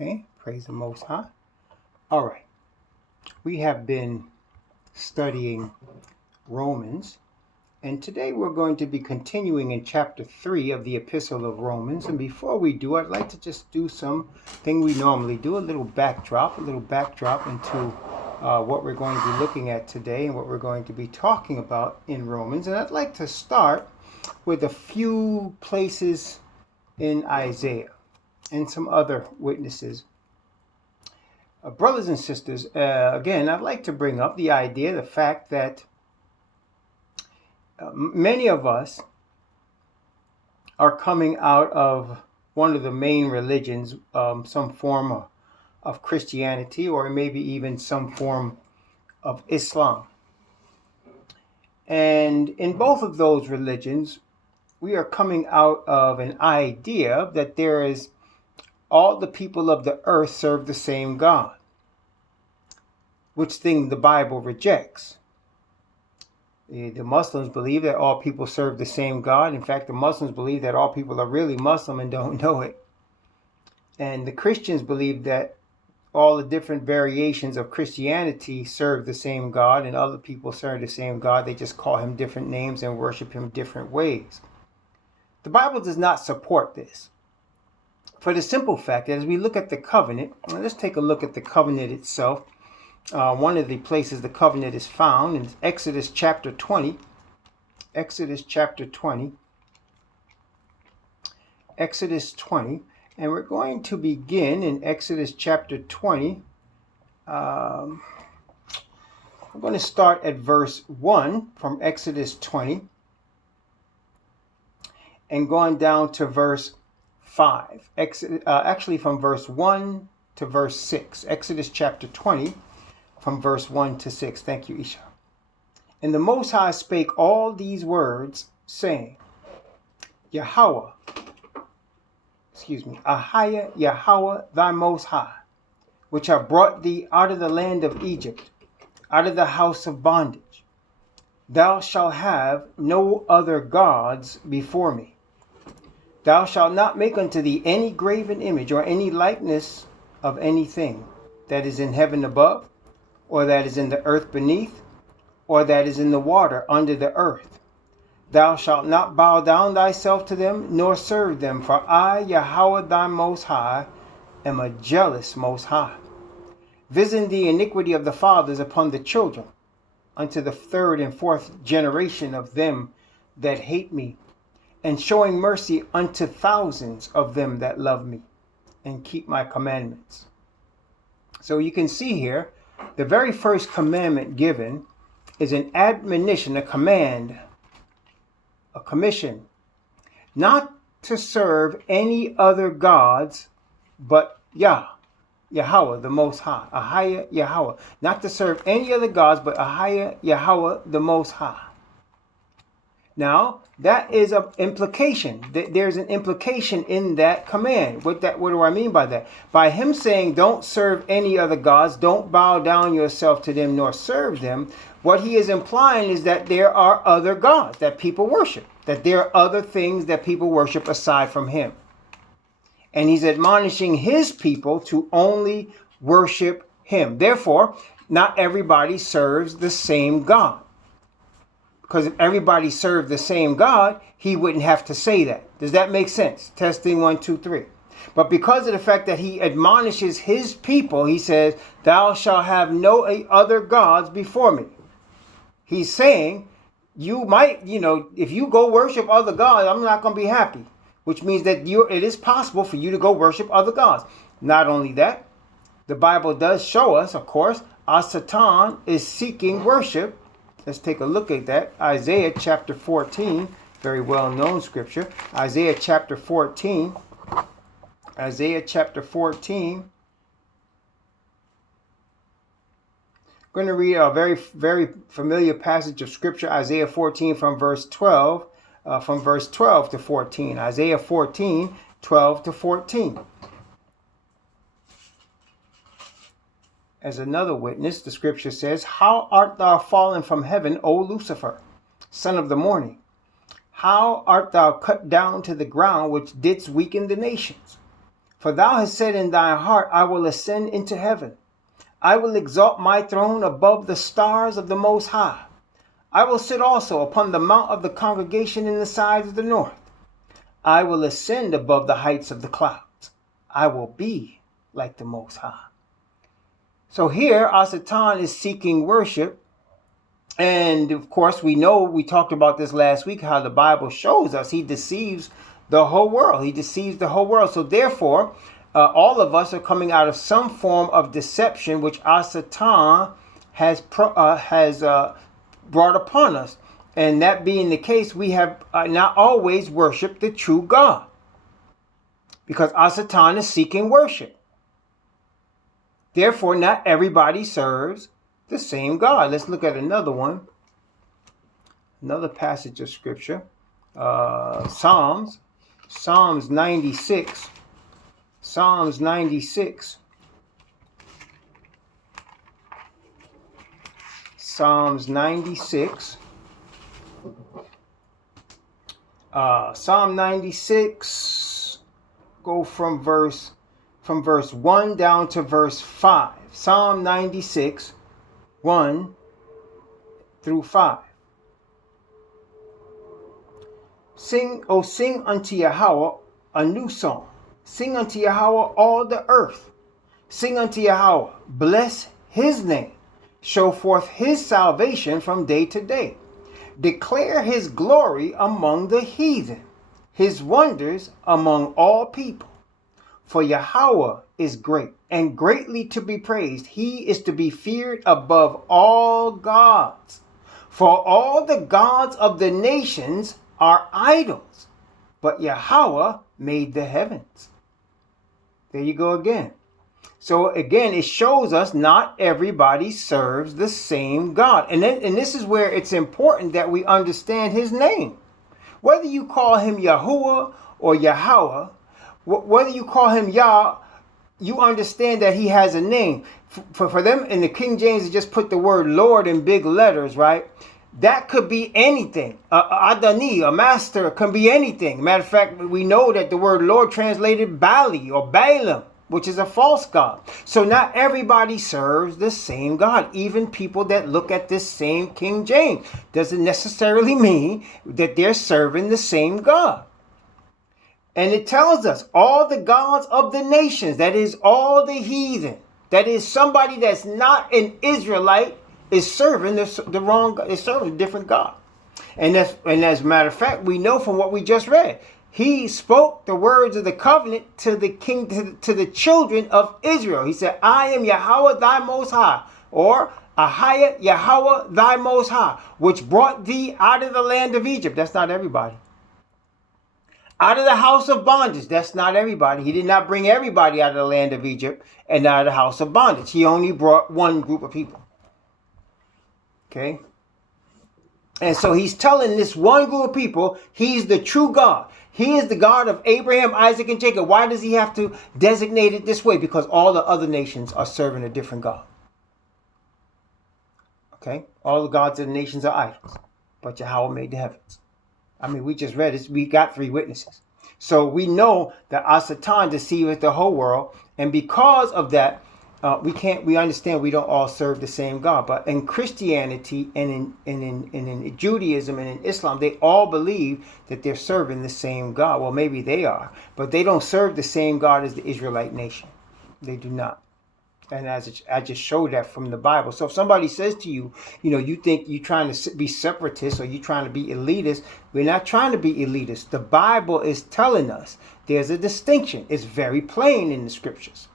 Okay, praise the Most High. All right, we have been studying Romans, and today we're going to be continuing in chapter 3 of the Epistle of Romans. And before we do, I'd like to just do something we normally do, a little backdrop into what we're going to be looking at today and what we're going to be talking about in Romans. And I'd like to start with a few places in Isaiah and some other witnesses. Brothers and sisters, again, I'd like to bring up the idea, the fact that many of us are coming out of one of the main religions, some form of Christianity, or maybe even some form of Islam. And in both of those religions, we are coming out of an idea that there is all the people of the earth serve the same God, which thing the Bible rejects. The Muslims believe that all people serve the same God. In fact, the Muslims believe that all people are really Muslim and don't know it. And the Christians believe that all the different variations of Christianity serve the same God, and other people serve the same God. They just call him different names and worship him different ways. The Bible does not support this, for the simple fact that as we look at the covenant, let's take a look at the covenant itself. One of the places the covenant is found in Exodus chapter 20. Exodus 20. And we're going to begin in Exodus chapter 20. We're going to start at verse 1 from Exodus 20 and going down to verse 5. Actually from verse 1 to verse 6. Exodus chapter 20 from verse 1 to 6. Thank you, Isha. And the Most High spake all these words, saying, Ahaya, Yahweh thy Most High, which have brought thee out of the land of Egypt, out of the house of bondage. Thou shalt have no other gods before me. Thou shalt not make unto thee any graven image or any likeness of anything that is in heaven above, or that is in the earth beneath, or that is in the water under the earth. Thou shalt not bow down thyself to them, nor serve them, for I, Yahweh thy Most High, am a jealous Most High, visiting the iniquity of the fathers upon the children, unto the third and fourth generation of them that hate me, and showing mercy unto thousands of them that love me, and keep my commandments. So you can see here, the very first commandment given is an admonition, a command, a commission, not to serve any other gods but Yahweh, the Most High. Ahaya, Yahweh. Not to serve any other gods but Ahaya, Yahweh, the Most High. Now, that is an implication. There's an implication in that command. What do I mean by that? By him saying, don't serve any other gods, don't bow down yourself to them, nor serve them, what he is implying is that there are other gods that people worship, that there are other things that people worship aside from him. And he's admonishing his people to only worship him. Therefore, not everybody serves the same God. Because if everybody served the same God, he wouldn't have to say that. Does that make sense? Testing 1, 2, 3. But because of the fact that he admonishes his people, he says, thou shalt have no other gods before me. He's saying, you might, if you go worship other gods, I'm not going to be happy. Which means that it is possible for you to go worship other gods. Not only that, the Bible does show us, of course, Satan is seeking worship. Let's take a look at that. Isaiah chapter 14, very well-known scripture. Isaiah chapter 14. Isaiah chapter 14. I'm going to read a very, very familiar passage of scripture, Isaiah 14 from verse 12. From verse 12 to 14. Isaiah 14, 12 to 14. As another witness, the scripture says, how art thou fallen from heaven, O Lucifer, son of the morning? How art thou cut down to the ground, which didst weaken the nations? For thou hast said in thy heart, I will ascend into heaven. I will exalt my throne above the stars of the Most High. I will sit also upon the mount of the congregation in the sides of the north. I will ascend above the heights of the clouds. I will be like the Most High. So here, Asatan is seeking worship. And of course, we know, we talked about this last week, how the Bible shows us he deceives the whole world. He deceives the whole world. So therefore, all of us are coming out of some form of deception, which Asatan has brought upon us. And that being the case, we have not always worshiped the true God, because Asatan is seeking worship. Therefore, not everybody serves the same God. Let's look at another one. Another passage of scripture. Psalms 96. Psalms 96. Psalms 96. Psalm 96, go from verse 1 down to verse 5. Psalm 96, 1 through 5. Sing unto Yahweh a new song. Sing unto Yahweh all the earth. Sing unto Yahweh, bless his name. Show forth his salvation from day to day. Declare his glory among the heathen, his wonders among all people. For Yahweh is great and greatly to be praised. He is to be feared above all gods. For all the gods of the nations are idols, but Yahweh made the heavens. There you go again. So again, it shows us not everybody serves the same God. And this is where it's important that we understand his name. Whether you call him Yahuwah or Yahweh, whether you call him Yah, you understand that he has a name. For them in the King James, they just put the word Lord in big letters, right? That could be anything. Adoni, a master, can be anything. Matter of fact, we know that the word Lord translated Bali or Balaam, which is a false god. So not everybody serves the same God. Even people that look at this same King James doesn't necessarily mean that they're serving the same God. And it tells us all the gods of the nations, that is all the heathen, that is somebody that's not an Israelite, is serving the wrong God, is serving a different God. And as a matter of fact, we know from what we just read, he spoke the words of the covenant to the king, to the children of Israel. He said, I am Yahweh thy most high, or Ahaya Yahweh thy most high, which brought thee out of the land of Egypt. That's not everybody. Out of the house of bondage. That's not everybody. He did not bring everybody out of the land of Egypt and out of the house of bondage. He only brought one group of people. Okay? And so he's telling this one group of people, he's the true God. He is the God of Abraham, Isaac, and Jacob. Why does he have to designate it this way? Because all the other nations are serving a different God. Okay? All the gods of the nations are idols. But Yahweh made the heavens. I mean, we just read this. We got 3 witnesses. So we know that Asatan deceiveth the whole world. And because of that, we understand we don't all serve the same God. But in Christianity and in Judaism and in Islam, they all believe that they're serving the same God. Well, maybe they are, but they don't serve the same God as the Israelite nation. They do not. And as I just showed that from the Bible. So if somebody says to you, you think you're trying to be separatist or you're trying to be elitist, we're not trying to be elitist. The Bible is telling us there's a distinction. It's very plain in the scriptures.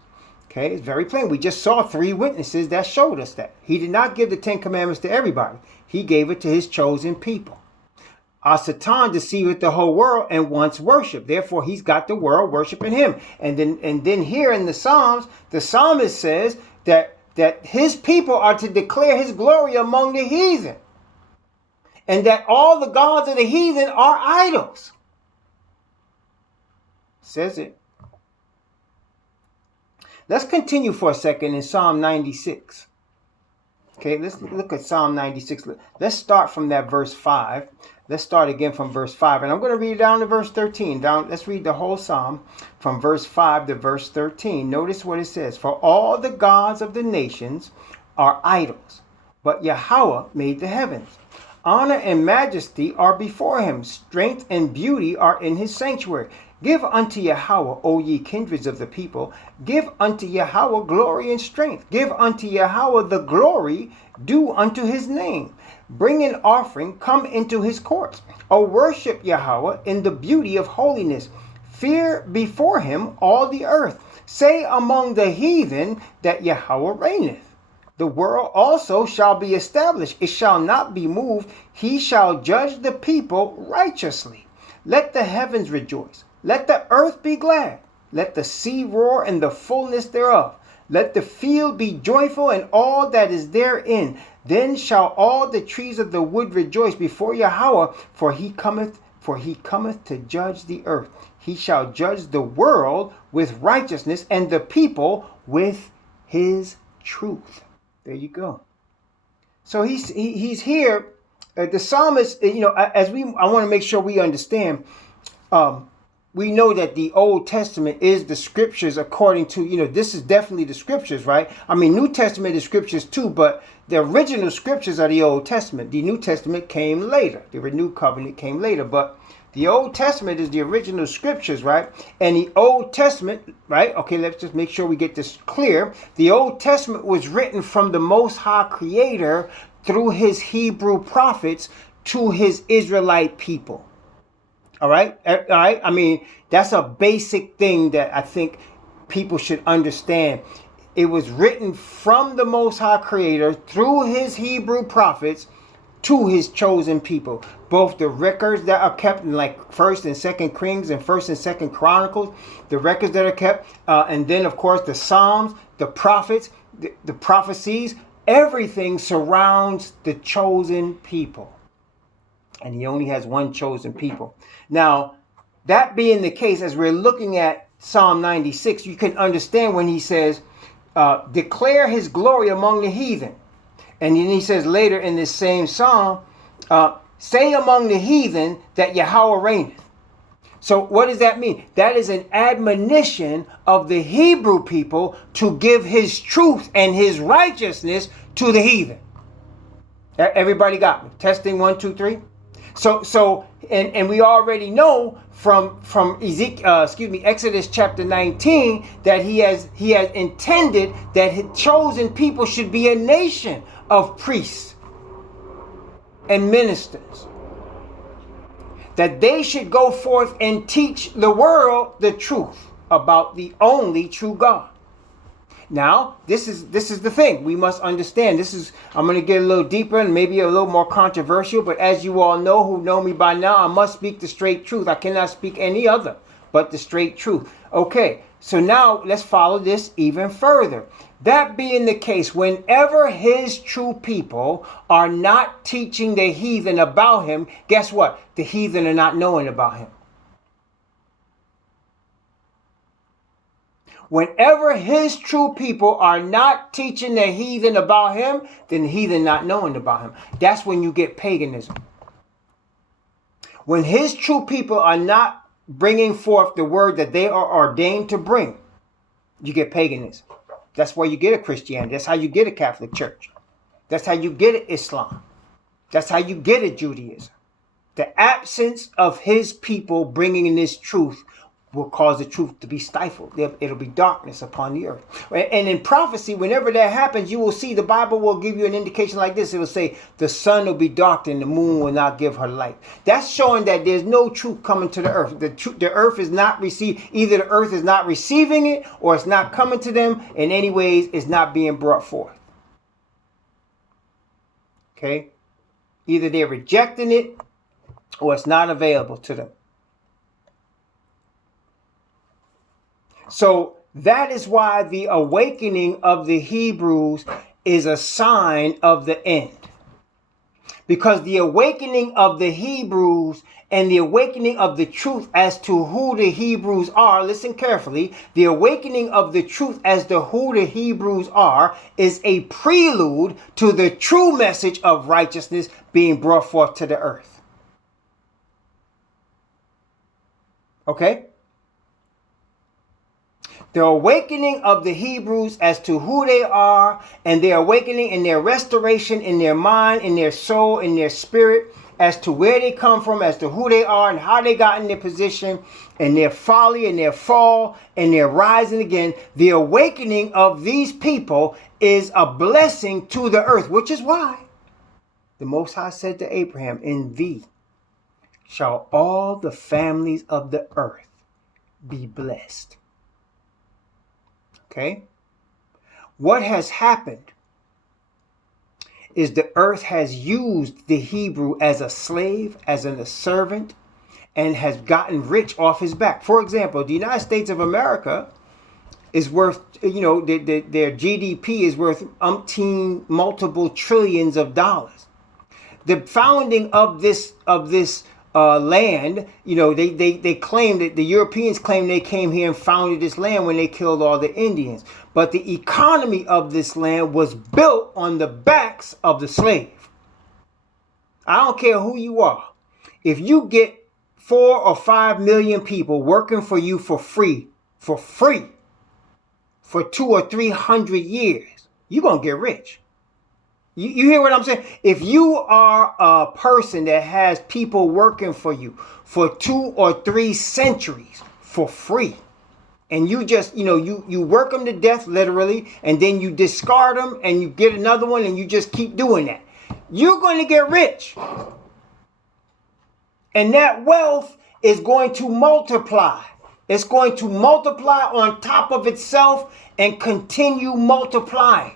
Okay, it's very plain. We just saw 3 witnesses that showed us that. He did not give the 10 commandments to everybody. He gave it to his chosen people. Satan deceiveth the whole world and wants worship. Therefore, he's got the world worshiping him. And then here in the Psalms, the psalmist says that his people are to declare his glory among the heathen. And that all the gods of the heathen are idols. Says it. Let's continue for a second in Psalm 96. Okay, let's look at Psalm 96. Let's start from that verse 5. Let's start again from verse 5. And I'm going to read down to verse 13. Let's read the whole psalm from verse 5 to verse 13. Notice what it says. For all the gods of the nations are idols, but Yahweh made the heavens. Honor and majesty are before him. Strength and beauty are in his sanctuary. Give unto Yahweh, O ye kindreds of the people. Give unto Yahweh glory and strength. Give unto Yahweh the glory due unto his name. Bring an offering, come into his courts. O worship Yahweh in the beauty of holiness. Fear before him all the earth. Say among the heathen that Yahweh reigneth. The world also shall be established. It shall not be moved. He shall judge the people righteously. Let the heavens rejoice. Let the earth be glad. Let the sea roar and the fullness thereof. Let the field be joyful and all that is therein. Then shall all the trees of the wood rejoice before Yahweh, for he cometh to judge the earth. He shall judge the world with righteousness and the people with his truth. There you go. So he's here. The psalmist, I want to make sure we understand. We know that the Old Testament is the scriptures according to, this is definitely the scriptures, right? I mean, New Testament is scriptures too, but the original scriptures are the Old Testament. The New Testament came later. The renewed covenant came later, but the Old Testament is the original scriptures, right? And the Old Testament, right? Okay, let's just make sure we get this clear. The Old Testament was written from the Most High Creator through his Hebrew prophets to his Israelite people. All right? I mean, that's a basic thing that I think people should understand. It was written from the Most High Creator through his Hebrew prophets to his chosen people. Both the records that are kept in like 1st and 2nd Kings and 1st and 2nd Chronicles, the records that are kept, and then of course the Psalms, the prophets, the prophecies, everything surrounds the chosen people. And he only has one chosen people. Now, that being the case, as we're looking at Psalm 96, you can understand when he says, declare his glory among the heathen. And then he says later in this same psalm, say among the heathen that Yahweh reigneth. So what does that mean? That is an admonition of the Hebrew people to give his truth and his righteousness to the heathen. Everybody got me? Testing 1, 2, 3. So we already know from Exodus chapter 19 that he has intended that his chosen people should be a nation of priests and ministers, that they should go forth and teach the world the truth about the only true God. Now, this is the thing we must understand. I'm going to get a little deeper and maybe a little more controversial, but as you all know who know me by now, I must speak the straight truth. I cannot speak any other but the straight truth. Okay, so now let's follow this even further. That being the case, whenever his true people are not teaching the heathen about him, guess what? The heathen are not knowing about him. Whenever his true people are not teaching the heathen about him, then the heathen not knowing about him. That's when you get paganism. When his true people are not bringing forth the word that they are ordained to bring, you get paganism. That's where you get a Christianity. That's how you get a Catholic Church. That's how you get an Islam. That's how you get a Judaism. The absence of his people bringing in this truth will cause the truth to be stifled. It'll be darkness upon the earth. And in prophecy, whenever that happens, you will see the Bible will give you an indication like this. It will say the sun will be dark and the moon will not give her light. That's showing that there's no truth coming to the earth. The earth is not received. Either the earth is not receiving it or it's not coming to them. In any ways, it's not being brought forth. Okay? Either they're rejecting it or it's not available to them. So that is why the awakening of the Hebrews is a sign of the end. Because the awakening of the Hebrews and the awakening of the truth as to who the Hebrews are, listen carefully, the awakening of the truth as to who the Hebrews are is a prelude to the true message of righteousness being brought forth to the earth. Okay? The awakening of the Hebrews as to who they are, and their awakening and their restoration in their mind, in their soul, in their spirit, as to where they come from, as to who they are and how they got in their position, and their folly and their fall and their rising again. The awakening of these people is a blessing to the earth, which is why the Most High said to Abraham, in thee shall all the families of the earth be blessed. Okay? What has happened is the earth has used the Hebrew as a slave, as a servant, and has gotten rich off his back. For example, the United States of America is worth, their GDP is worth umpteen multiple trillions of dollars. The founding of this land, they claim that the Europeans claim they came here and founded this land when they killed all the Indians. But the economy of this land was built on the backs of the slave. I don't care who you are. If you get 4 or 5 million people working for you for free, for 200 or 300 years, you're going to get rich. You hear what I'm saying? If you are a person that has people working for you for 2 or 3 centuries for free, and you just, you work them to death literally, and then you discard them and you get another one and you just keep doing that, you're going to get rich. And that wealth is going to multiply. It's going to multiply on top of itself and continue multiplying.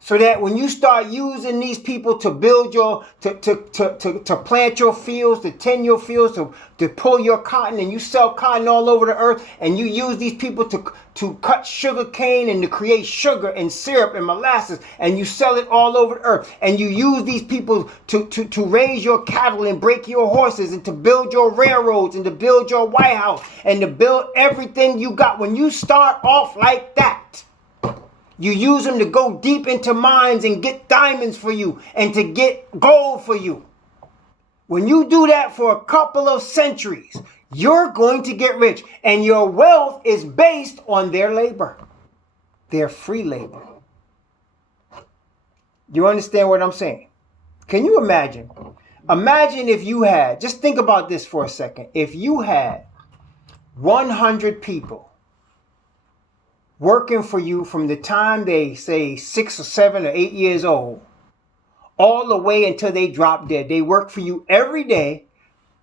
So that when you start using these people to build to plant your fields, to tend your fields, to pull your cotton, and you sell cotton all over the earth, and you use these people to cut sugar cane and to create sugar and syrup and molasses, and you sell it all over the earth, and you use these people to raise your cattle and break your horses and to build your railroads and to build your White House and to build everything you got. When you start off like that, you use them to go deep into mines and get diamonds for you and to get gold for you. When you do that for a couple of centuries, you're going to get rich. And your wealth is based on their labor, their free labor. You understand what I'm saying? Can you imagine? Imagine if you had, just think about this for a second. If you had 100 people working for you from the time they say 6 or 7 or 8 years old, all the way until they drop dead. They work for you every day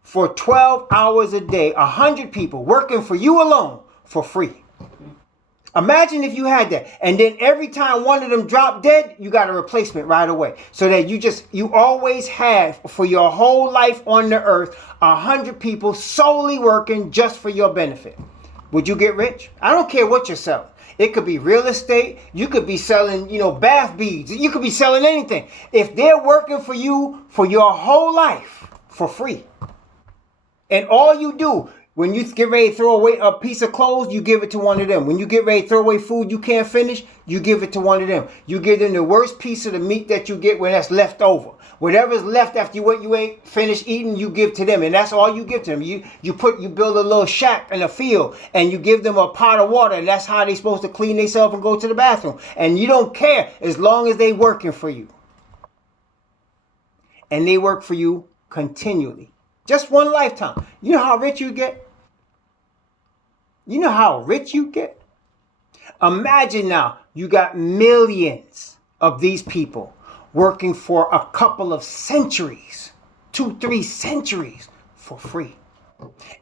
for 12 hours a day. 100 people working for you alone for free. Imagine if you had that. And then every time one of them drop dead, you got a replacement right away. So that you always have, for your whole life on the earth, 100 people solely working just for your benefit. Would you get rich? I don't care what you're selling. It could be real estate. You could be selling, bath beads. You could be selling anything. If they're working for you for your whole life for free, and all you do, when you get ready to throw away a piece of clothes, you give it to one of them. When you get ready to throw away food you can't finish, you give it to one of them. You give them the worst piece of the meat that you get when that's left over. Whatever's left after what you ain't finished eating, you give to them. And that's all you give to them. You build a little shack in a field and you give them a pot of water. And that's how they're supposed to clean themselves and go to the bathroom. And you don't care as long as they working for you. And they work for you continually. Just one lifetime. You know how rich you get? You know how rich you get? Imagine now you got millions of these people working for a couple of centuries, 2-3 centuries for free.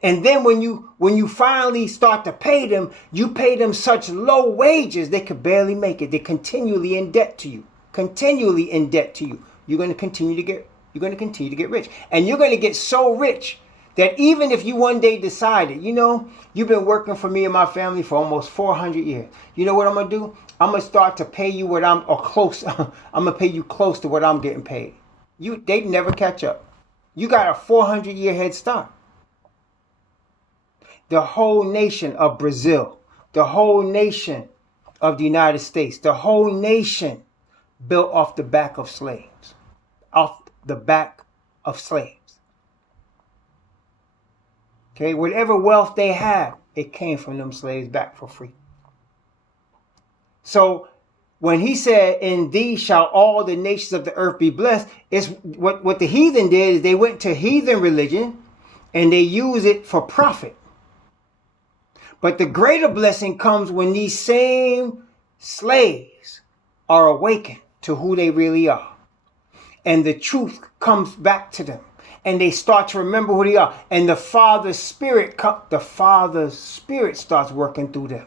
And then when you finally start to pay them, you pay them such low wages they could barely make it. They're continually in debt to you. Continually in debt to you. You're going to continue to get rich. And you're going to get so rich that even if you one day decided, you've been working for me and my family for almost 400 years. You know what I'm going to do? I'm going to start to pay you what I'm going to pay you close to what I'm getting paid. They'd never catch up. You got a 400-year head start. The whole nation of Brazil, the whole nation of the United States, the whole nation built off the back of slaves. Off the back of slaves. Okay, whatever wealth they had, it came from them slaves back for free. So when he said, in thee shall all the nations of the earth be blessed, it's what the heathen did is they went to heathen religion and they use it for profit. But the greater blessing comes when these same slaves are awakened to who they really are. And the truth comes back to them. And they start to remember who they are. And the Father's Spirit starts working through them.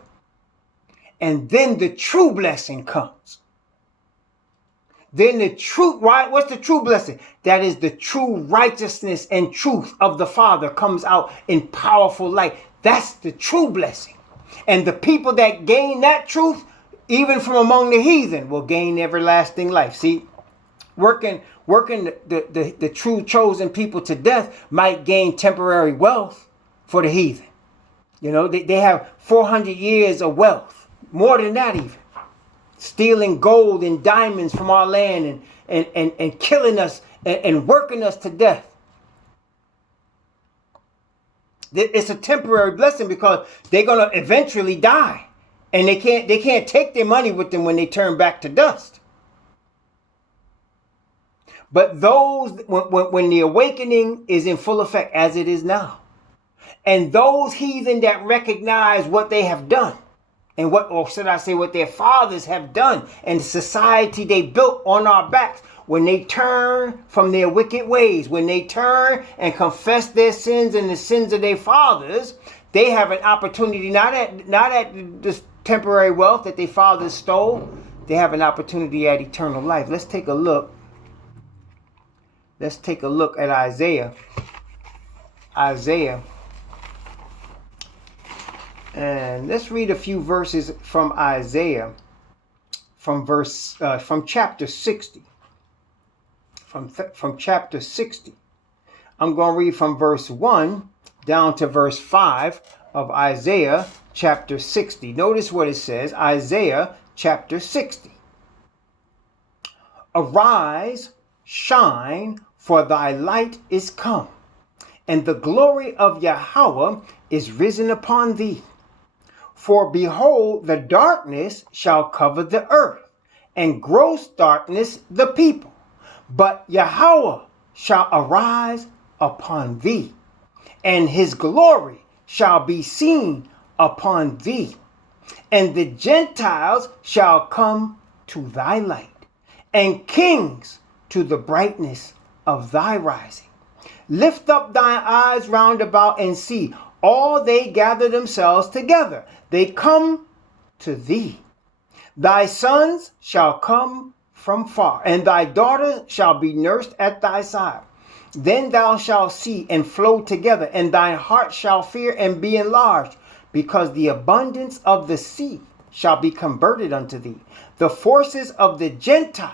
And then the true blessing comes. Then what's the true blessing? That is the true righteousness and truth of the Father comes out in powerful light. That's the true blessing. And the people that gain that truth, even from among the heathen, will gain everlasting life. See, working the true chosen people to death might gain temporary wealth for the heathen. They have 400 years of wealth, more than that even. Stealing gold and diamonds from our land and killing us and working us to death. It's a temporary blessing because they're going to eventually die. And they can't take their money with them when they turn back to dust. But those, when the awakening is in full effect, as it is now, and those heathen that recognize what they have done, and what their fathers have done, and the society they built on our backs, when they turn from their wicked ways, when they turn and confess their sins and the sins of their fathers, they have an opportunity, not at this temporary wealth that their fathers stole, they have an opportunity at eternal life. Let's take a look. Let's take a look at Isaiah. And let's read a few verses from Isaiah, from chapter 60. From chapter 60. I'm going to read from verse 1 down to verse 5 of Isaiah chapter 60. Notice what it says, Isaiah chapter 60. Arise, shine, for thy light is come, and the glory of Yahweh is risen upon thee. For behold, the darkness shall cover the earth, and gross darkness the people. But Yahweh shall arise upon thee, and his glory shall be seen upon thee. And the Gentiles shall come to thy light, and kings to the brightness of thy rising. Lift up thine eyes round about and see, all they gather themselves together. They come to thee. Thy sons shall come from far, and thy daughters shall be nursed at thy side. Then thou shalt see and flow together, and thine heart shall fear and be enlarged, because the abundance of the sea shall be converted unto thee. The forces of the Gentiles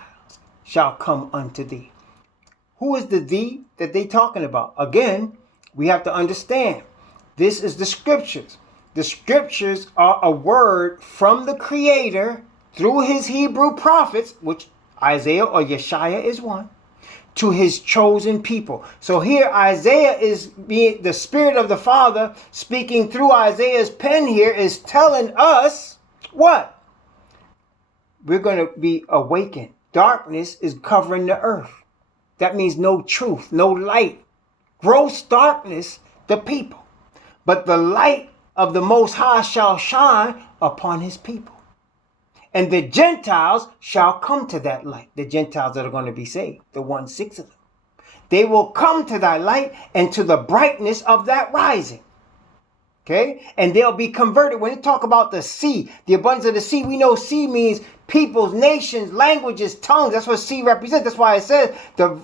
shall come unto thee. Who is the thee that they talking about? Again, we have to understand, this is the scriptures. The scriptures are a word from the Creator through his Hebrew prophets, which Isaiah or Yeshaya is one, to his chosen people. So here Isaiah is being, the Spirit of the Father speaking through Isaiah's pen here is telling us what? We're going to be awakened. Darkness is covering the earth. That means no truth, no light. Gross darkness, the people. But the light of the Most High shall shine upon his people. And the Gentiles shall come to that light. The Gentiles that are going to be saved, the 1/6 of them. They will come to thy light and to the brightness of that rising. Okay? And they'll be converted. When they talk about the sea, the abundance of the sea, we know sea means peoples, nations, languages, tongues. That's what sea represents. That's why it says the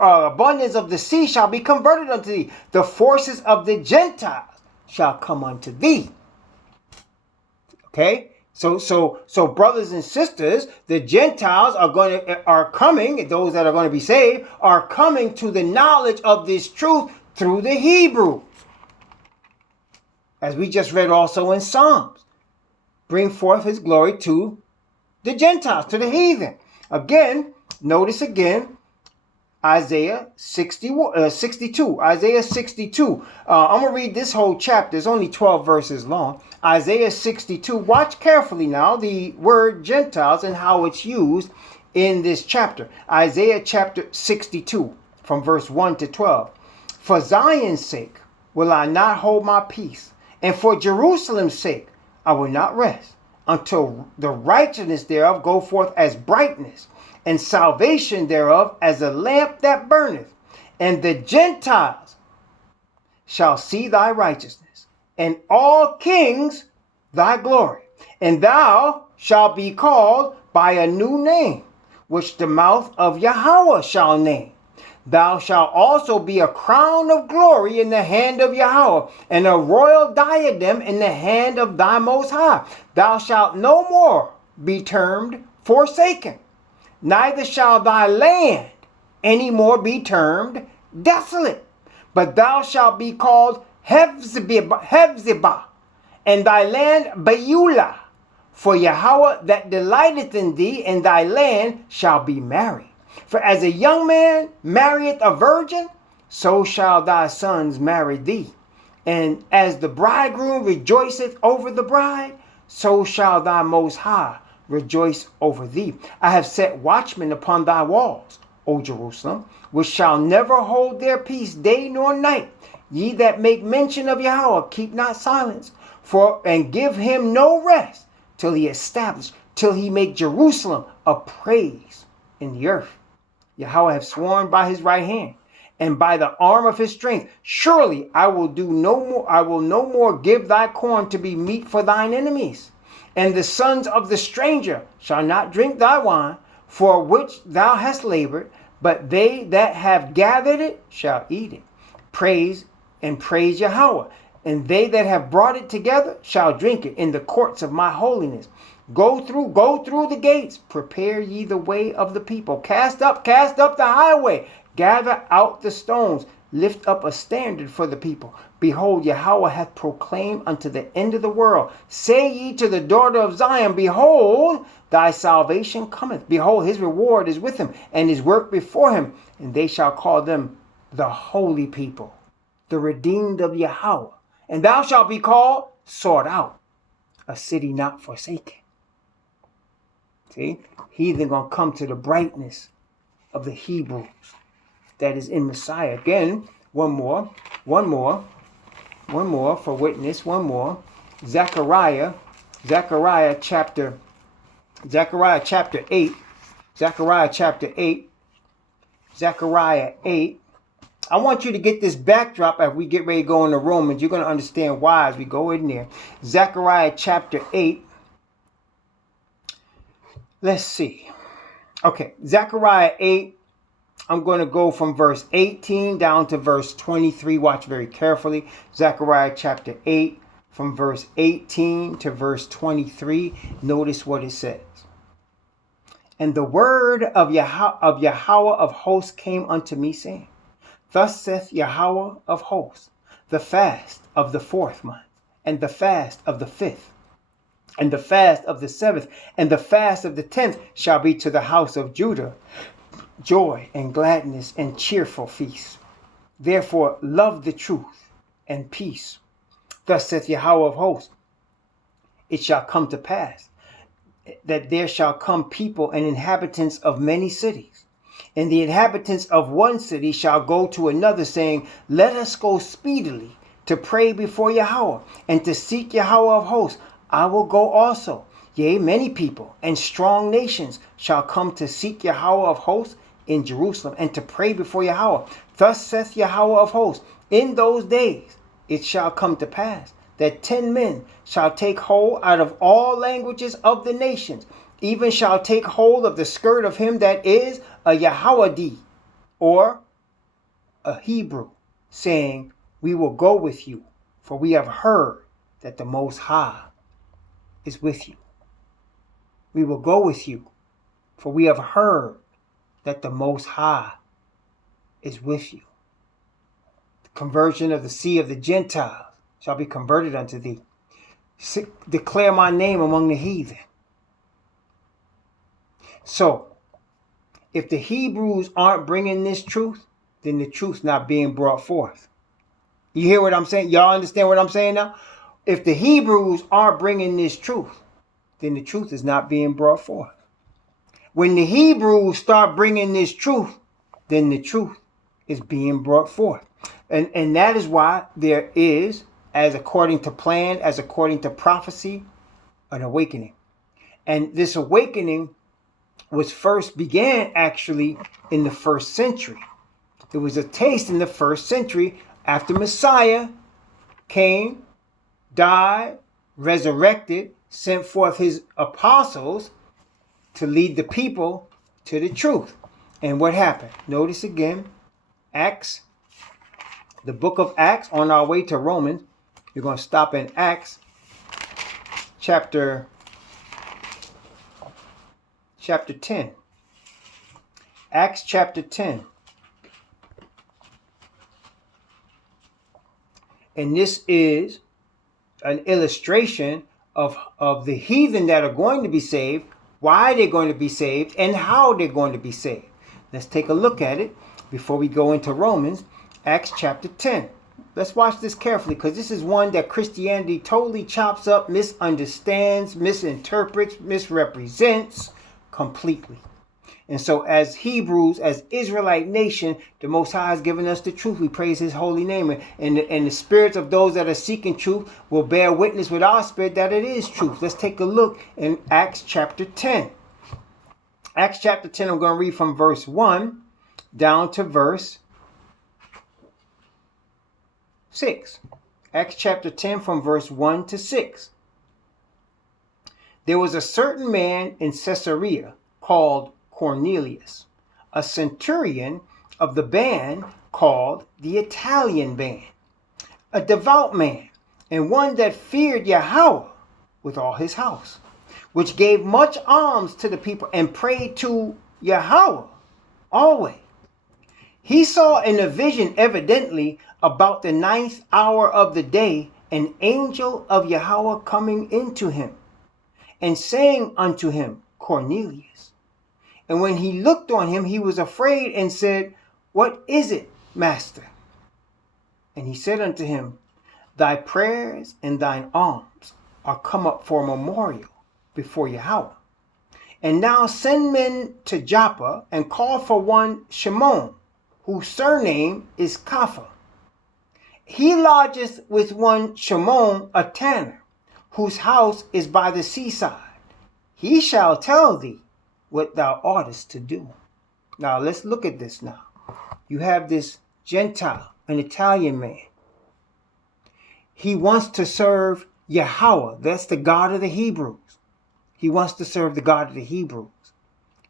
abundance of the sea shall be converted unto thee. The forces of the Gentiles shall come unto thee. Okay? So brothers and sisters, the Gentiles are coming, those that are going to be saved, are coming to the knowledge of this truth through the Hebrews. As we just read also in Psalms. Bring forth his glory to the Gentiles, to the heathen. Again, notice again, Isaiah 62. Isaiah 62. I'm going to read this whole chapter. It's only 12 verses long. Isaiah 62. Watch carefully now the word Gentiles and how it's used in this chapter. Isaiah chapter 62 from verse 1 to 12. For Zion's sake will I not hold my peace, and for Jerusalem's sake I will not rest, until the righteousness thereof go forth as brightness, and salvation thereof as a lamp that burneth. And the Gentiles shall see thy righteousness, and all kings thy glory. And thou shalt be called by a new name, which the mouth of Yahweh shall name. Thou shalt also be a crown of glory in the hand of Yahweh, and a royal diadem in the hand of thy Most High. Thou shalt no more be termed forsaken, neither shall thy land any more be termed desolate, but thou shalt be called Hephzibah, and thy land Beulah. For Yahweh that delighteth in thee, and thy land shall be married. For as a young man marrieth a virgin, so shall thy sons marry thee. And as the bridegroom rejoiceth over the bride, so shall thy Most High rejoice over thee. I have set watchmen upon thy walls, O Jerusalem, which shall never hold their peace day nor night. Ye that make mention of Yahweh, keep not silence, and give him no rest, till he make Jerusalem a praise in the earth. Yahweh hath sworn by his right hand, and by the arm of his strength, surely I will no more give thy corn to be meat for thine enemies. And the sons of the stranger shall not drink thy wine, for which thou hast labored, but they that have gathered it shall eat it. Praise Yahweh, and they that have brought it together shall drink it in the courts of my holiness. Go through the gates, prepare ye the way of the people. Cast up the highway, gather out the stones, lift up a standard for the people. Behold, Yahweh hath proclaimed unto the end of the world. Say ye to the daughter of Zion, behold, thy salvation cometh. Behold, his reward is with him, and his work before him. And they shall call them the holy people, the redeemed of Yahweh. And thou shalt be called sought out, a city not forsaken. See, heathen gonna come to the brightness of the Hebrews that is in Messiah. Again, one more for witness. One more. Zechariah chapter 8. Zechariah 8. I want you to get this backdrop as we get ready to go into Romans. You're going to understand why as we go in there. Zechariah chapter 8. Let's see. Okay, Zechariah 8. I'm going to go from verse 18 down to verse 23. Watch very carefully. Zechariah chapter 8 from verse 18 to verse 23. Notice what it says. And the word of Yahweh of hosts came unto me, saying, Thus saith Yahweh of hosts, the fast of the 4th month, and the fast of the 5th, and the fast of the 7th, and the fast of the 10th shall be to the house of Judah joy and gladness and cheerful feasts. Therefore love the truth and peace. Thus saith Yahweh of hosts, it shall come to pass that there shall come people and inhabitants of many cities. And the inhabitants of one city shall go to another, saying, Let us go speedily to pray before Yahweh, and to seek Yahweh of hosts. I will go also. Yea, many people and strong nations shall come to seek Yahweh of hosts in Jerusalem, and to pray before Yahweh. Thus saith Yahweh of hosts, in those days it shall come to pass that 10 men shall take hold out of all languages of the nations, even shall take hold of the skirt of him that is a Yahawadi, or a Hebrew, saying, we will go with you, for we have heard that the Most High is with you. We will go with you, for we have heard that the Most High is with you. The conversion of the sea of the Gentiles shall be converted unto thee. Declare my name among the heathen. So, if the Hebrews aren't bringing this truth, then the truth's not being brought forth. You hear what I'm saying? Y'all understand what I'm saying now? If the Hebrews aren't bringing this truth, then the truth is not being brought forth. When the Hebrews start bringing this truth, then the truth is being brought forth. And that is why there is, as according to plan, as according to prophecy, an awakening. And this awakening was first began actually in the 1st century. It was a taste in the 1st century after Messiah came, died, resurrected, sent forth his apostles to lead the people to the truth. And what happened? Notice again, Acts, the book of Acts, on our way to Romans. You're going to stop in Acts chapter 10. Acts chapter 10. And this is an illustration of the heathen that are going to be saved, why they're going to be saved, and how they're going to be saved. Let's take a look at it before we go into Romans, Acts chapter 10. Let's watch this carefully, because this is one that Christianity totally chops up, misunderstands, misinterprets, misrepresents completely. And so as Hebrews, as Israelite nation, the Most High has given us the truth. We praise his holy name. And the spirits of those that are seeking truth will bear witness with our spirit that it is truth. Let's take a look in Acts chapter 10. Acts chapter 10, I'm going to read from verse 1 down to verse 6. Acts chapter 10 from verse 1 to 6. There was a certain man in Caesarea called Cornelius, a centurion of the band called the Italian band, a devout man, and one that feared Yahweh with all his house, which gave much alms to the people and prayed to Yahweh always. He saw in a vision, evidently about the 9th hour of the day, an angel of Yahweh coming into him and saying unto him, Cornelius. And when he looked on him, he was afraid and said, what is it, master? And he said unto him, thy prayers and thine alms are come up for a memorial before Yahweh. And now send men to Joppa and call for one Shimon, whose surname is Kapha. He lodgeth with one Shimon, a tanner, whose house is by the seaside. He shall tell thee what thou oughtest to do. Now let's look at this now. You have this Gentile, an Italian man. He wants to serve Yahweh. That's the God of the Hebrews. He wants to serve the God of the Hebrews.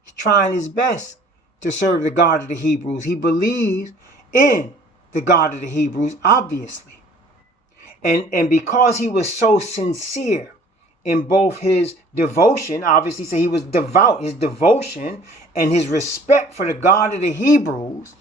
He's trying his best to serve the God of the Hebrews. He believes in the God of the Hebrews, obviously. And because he was so sincere in both his devotion, obviously, so he was devout, his devotion and his respect for the God of the Hebrews,